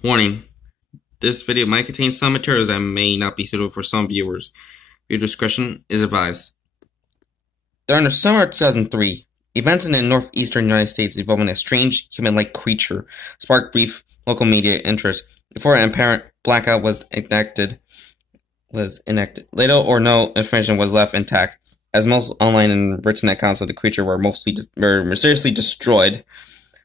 Warning: this video might contain some materials that may not be suitable for some viewers. Viewer discretion is advised. During the summer of 2003, events in the northeastern United States involving a strange human-like creature sparked brief local media interest before an apparent blackout was enacted. Little or no information was left intact, as most online and written accounts of the creature were mysteriously destroyed.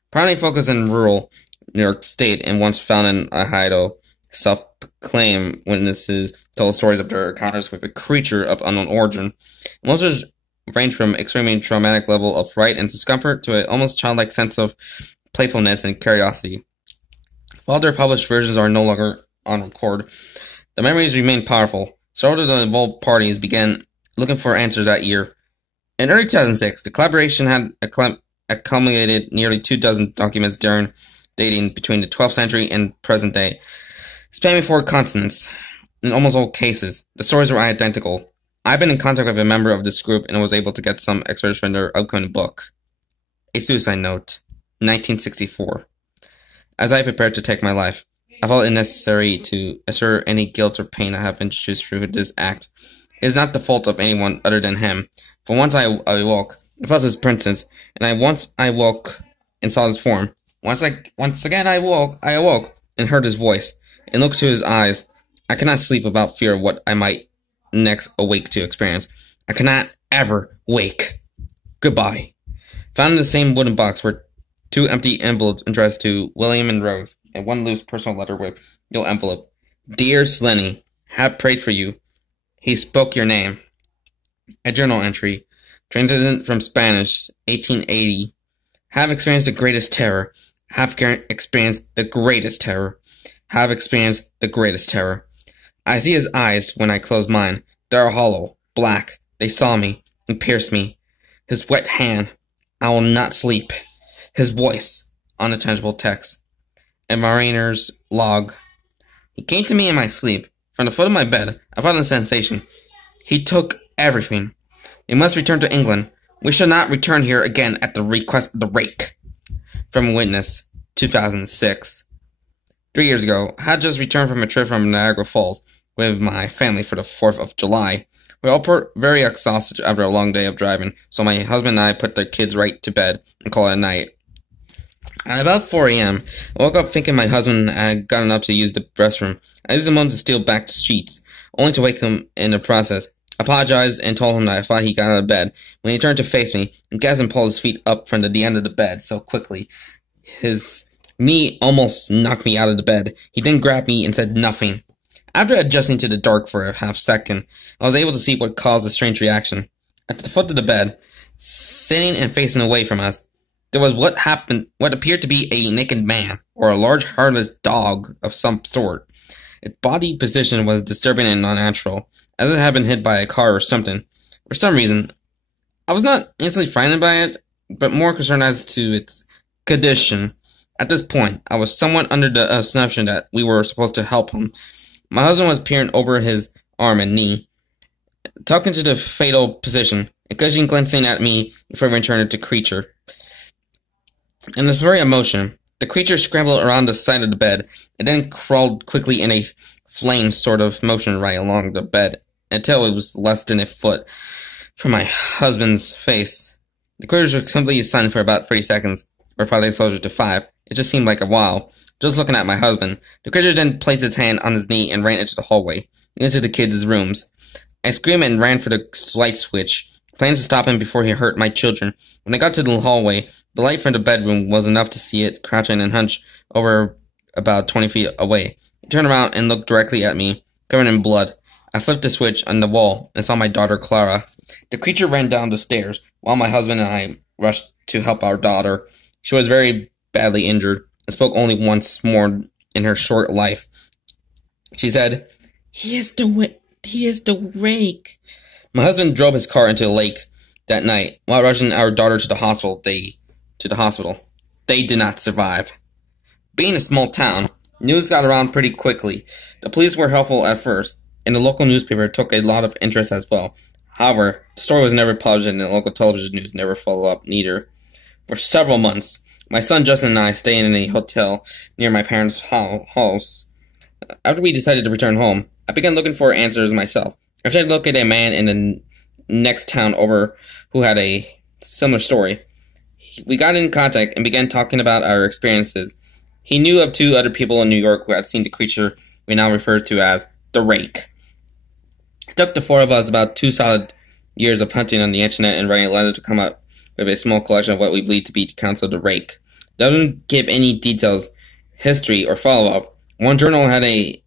Primarily focused in rural New York State and once found in Idaho, self-proclaimed witnesses told stories of their encounters with a creature of unknown origin. Most range from extremely traumatic level of fright and discomfort to an almost childlike sense of playfulness and curiosity. While their published versions are no longer on record, the memories remain powerful. Several of the involved parties began looking for answers that year. In early 2006, the collaboration had accumulated nearly 24 documents dating between the 12th century and present day, spanning 4 continents. In almost all cases, the stories were identical. I've been in contact with a member of this group and was able to get some excerpts from their upcoming book. A Suicide Note, 1964. As I prepared to take my life, I felt it necessary to assert any guilt or pain I have introduced through this act. It is not the fault of anyone other than him. For once I awoke, I felt his presence, and I woke and saw his form. Once again I awoke and heard his voice, and looked to his eyes. I cannot sleep without fear of what I might next awake to experience. I cannot ever wake. Goodbye. Found in the same wooden box were 2 empty envelopes addressed to William and Rose, and 1 loose personal letter with no envelope. Dear Slenny, have prayed for you. He spoke your name. A journal entry, translated from Spanish, 1880. Have experienced the greatest terror. Have experienced the greatest terror. Have experienced the greatest terror. I see his eyes when I close mine. They are hollow, black. They saw me and pierced me. His wet hand. I will not sleep. His voice. Unintelligible text. A mariner's log. He came to me in my sleep. From the foot of my bed, I felt a sensation. He took everything. We must return to England. We shall not return here again at the request of the Rake. From a witness, 2006. 3 years ago, I had just returned from a trip from Niagara Falls with my family for the 4th of July. We were all very exhausted after a long day of driving, so my husband and I put the kids right to bed and called it a night. At about 4 a.m., I woke up thinking my husband had gotten up to use the restroom. I used the moment to steal back the sheets, only to wake him in the process. I apologized and told him that I thought he got out of bed. When he turned to face me, and Gazin pulled his feet up from the end of the bed so quickly, his knee almost knocked me out of the bed. He then grabbed me and said nothing. After adjusting to the dark for a half second, I was able to see what caused the strange reaction. At the foot of the bed, sitting and facing away from us, there was what appeared to be a naked man, or a large hairless dog of some sort. Its body position was disturbing and unnatural, as it had been hit by a car or something. For some reason, I was not instantly frightened by it, but more concerned as to its condition. At this point, I was somewhat under the assumption that we were supposed to help him. My husband was peering over his arm and knee, talking to the fatal position, occasionally glancing at me before returning to the creature. In this very emotion, the creature scrambled around the side of the bed, and then crawled quickly in a flame sort of motion right along the bed, until it was less than a foot from my husband's face. The creature was completely silent for about 30 seconds, or probably closer to 5. It just seemed like a while, just looking at my husband. The creature then placed its hand on his knee and ran into the hallway, into the kids' rooms. I screamed and ran for the light switch, planning to stop him before he hurt my children. When I got to the hallway, the light from the bedroom was enough to see it crouching and hunched over about 20 feet away. It turned around and looked directly at me, covered in blood. I flipped the switch on the wall and saw my daughter Clara. The creature ran down the stairs, while my husband and I rushed to help our daughter. She was very badly injured and spoke only once more in her short life. She said, He is the Rake. My husband drove his car into the lake that night, while rushing our daughter to the hospital. They did not survive. Being a small town, news got around pretty quickly. The police were helpful at first, and the local newspaper took a lot of interest as well. However, the story was never published, and the local television news never followed up neither. For several months, My son Justin and I staying in a hotel near my parents' house. After we decided to return home, I began looking for answers myself. I tried to look at a man in the next town over who had a similar story. We got in contact and began talking about our experiences. He knew of two other people in New York who had seen the creature we now refer to as the Rake. It took the four of us about 2 solid years of hunting on the internet and writing letters to come up with a small collection of what we believe to be the accounts of the Rake. Doesn't give any details, history, or follow-up. One journal had a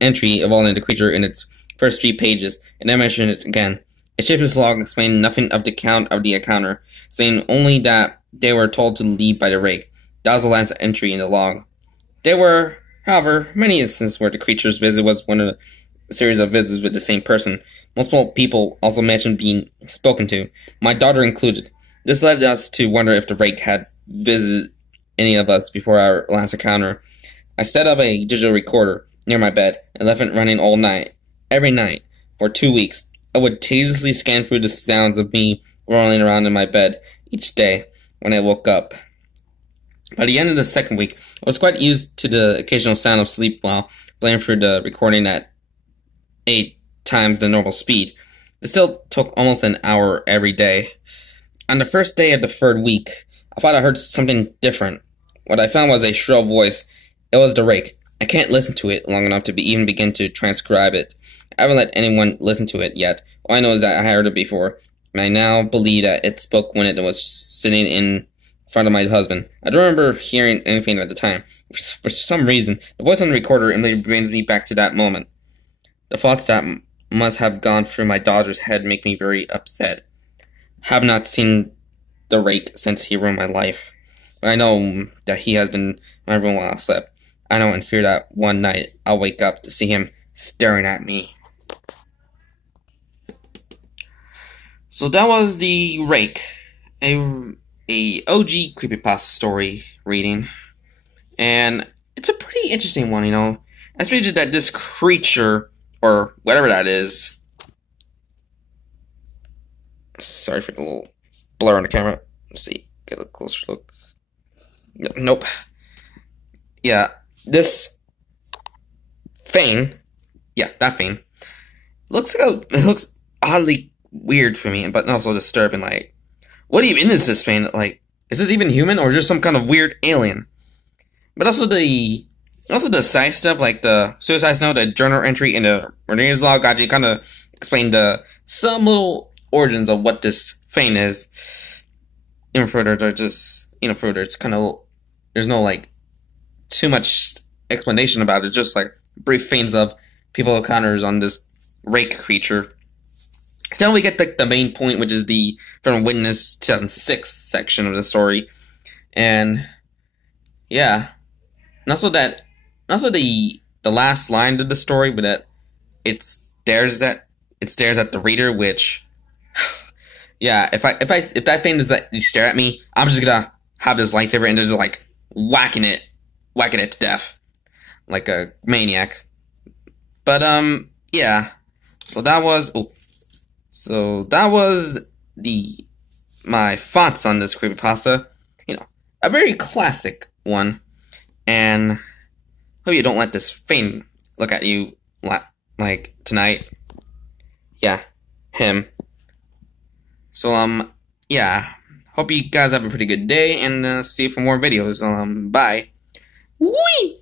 entry involving the creature in its first 3 pages, and then mentioned it again. A ship's log explained nothing of the account of the encounter, saying only that they were told to leave by the Rake. That was the last entry in the log. There were, however, many instances where the creature's visit was one of a series of visits with the same person. Multiple people also mentioned being spoken to, my daughter included. This led us to wonder if the Rake had visited any of us before our last encounter. I set up a digital recorder near my bed and left it running all night, every night, for 2 weeks. I would tediously scan through the sounds of me rolling around in my bed each day when I woke up. By the end of the second week, I was quite used to the occasional sound of sleep while playing through the recording at 8 times the normal speed. It still took almost an hour every day. On the first day of the third week, I thought I heard something different. What I found was a shrill voice. It was the Rake. I can't listen to it long enough to even begin to transcribe it. I haven't let anyone listen to it yet. All I know is that I heard it before, and I now believe that it spoke when it was sitting in front of my husband. I don't remember hearing anything at the time. For some reason, the voice on the recorder immediately brings me back to that moment. The thoughts that must have gone through my daughter's head make me very upset. Have not seen the Rake since he ruined my life. But I know that he has been my room while I slept. I know in fear that one night I'll wake up to see him staring at me. So that was the Rake, a OG Creepypasta story reading, and it's a pretty interesting one, you know. Especially that this creature, or whatever that is, sorry for the little blur on the camera. Let's see, get a closer look. Nope. Yeah, this thing, that thing, it looks oddly weird for me, but also disturbing. Like, what even is this thing? Like, is this even human or just some kind of weird alien? But also the side stuff, like the suicide note, the journal entry, and the Renee's log, got you kind of explained some little origins of what this thing is. Even further, they're just it's kind of, there's no like too much explanation about it. Just like brief things of people encounters on this Rake creature. Then we get the main point, which is the from Witness 2006 section of the story, and yeah, and also the last line of the story, but that it stares at the reader, which yeah, if that thing does that, you stare at me, I'm just gonna have this lightsaber and just like whacking it to death like a maniac. But yeah, so that was my thoughts on this creepypasta. You know, a very classic one, and hope you don't let this thing look at you like tonight. Yeah, him. So yeah, hope you guys have a pretty good day, and see you for more videos. Bye. Whee!